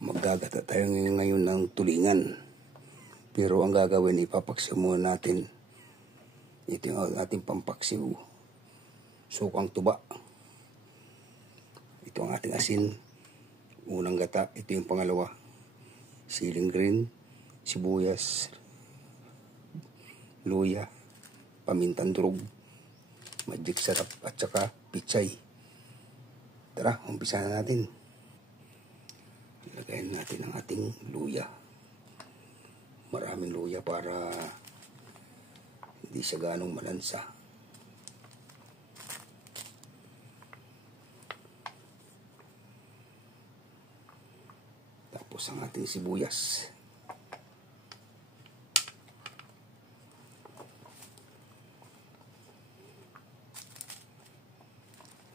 Maggagata tayo ngayon ng tulingan. Pero ang gagawin, ipapaksiw muna natin. Ito yung ating pampaksiw. Sukang tuba. Ito ang ating asin. Unang gata. Ito yung pangalawa. Siling green, sibuyas, luya, pamintang durog, magic sarap at saka pichay. Tara, umpisa na natin. Ilagayin natin ang ating luya. Maraming luya para hindi siya ganong malansa. Tapos ang ating sibuyas.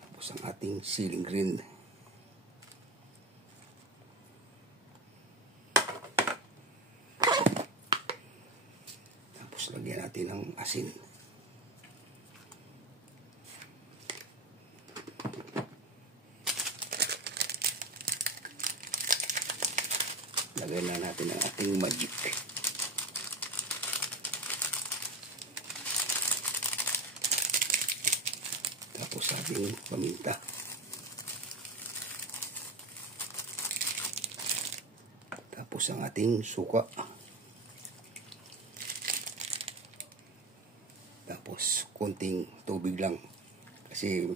Tapos ang ating siling green. Lagyan natin ng asin. Lagyan na natin ang ating magic. Tapos ating paminta. Tapos ang ating suka. Tapos konting tubig lang kasi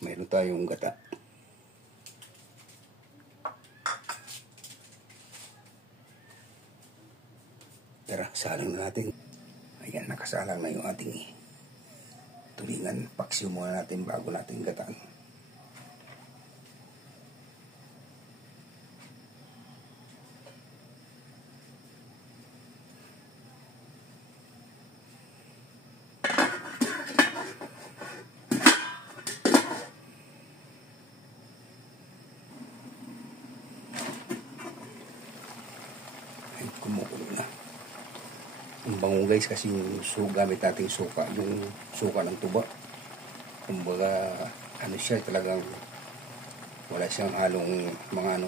mayroon tayong gata. Tara, salang na natin. Ayan, nakasalang na yung ating tulingan. Paksiw muna natin bago natin gataan. Kumukulo na. Ang bango guys kasi yung gamit nating suka, yung suka ng tuba. Kumbaga ano siya, talagang wala siyang halong mga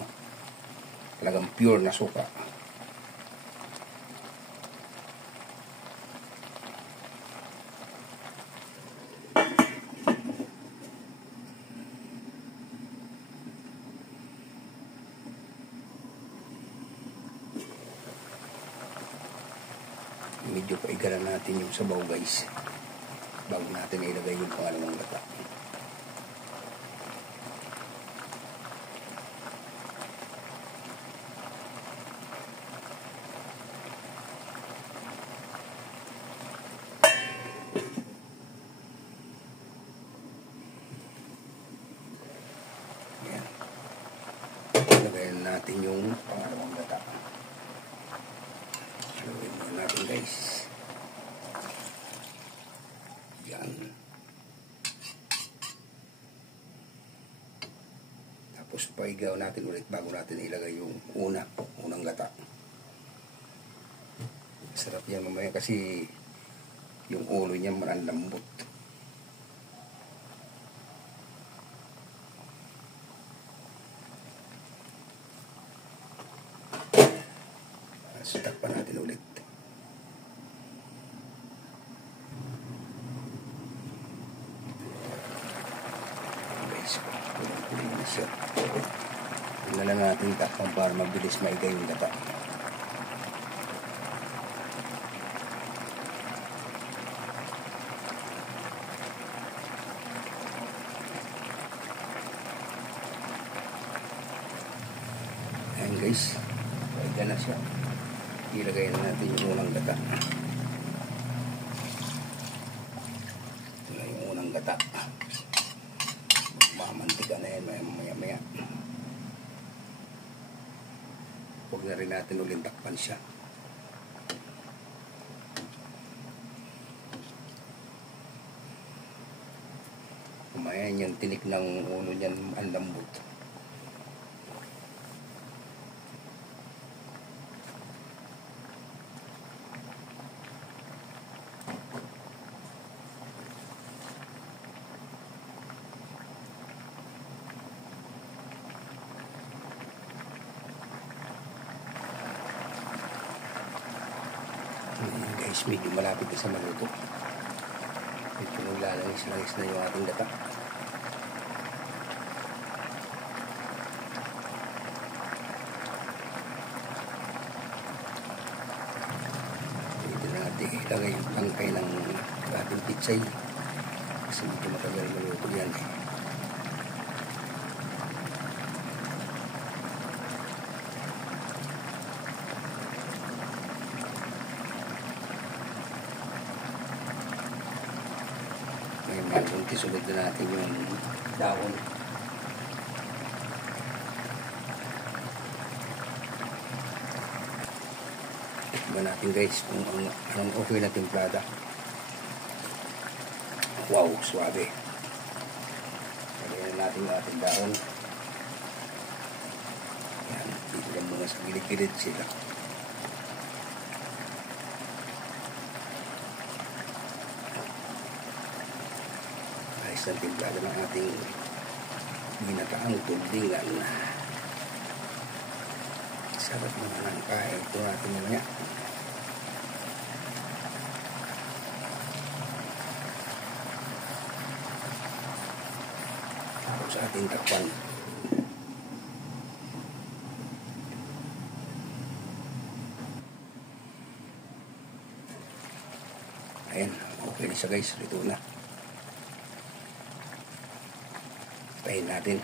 talagang pure na suka. Medyo paigalan natin yung sabaw guys bago natin ilagay yung pangalawang gata. Ayan. Ilagayin natin yung pangalawang gata. Ilagay muna natin guys. Yan. Tapos paigaw natin ulit bago natin ilagay yung unang gata. Sarap yan mamaya kasi yung ulo niya malambot. So takpan natin ulit. Kulang-kulang na siya. Tingnan lang natin takpan para mabilis maigay yung gata. Ayan guys, maigay na siya. Ilagay na natin yung unang gata. Ito na yung unang gata. Mamantika na yan maya-maya. Huwag na rin natin ulit takpan siya. Kumayan yung tinik ng ulo niyan, ang lambot. is medyo malapit na sa maluto. Ito naglalangis-langis na yung ating gata. Ito na natin ilagay yung tangkay ng ating pitsay kasi medyo matagal maluto yan eh. Ngayon, sunod na natin yung dahon. Tignan natin guys kung anong okay na timplada. Wow, suwabe. Lagyan natin yung ating dahon. Yan, dito lang muna sa gilid-gilid sila. Sa timplada ng ating ginataang tuldingan. Sarap naman ang kain. Ito natin mamaya. Tapos sa ating takpan. Ayan, okay na siya guys. Ito na. Tayin natin.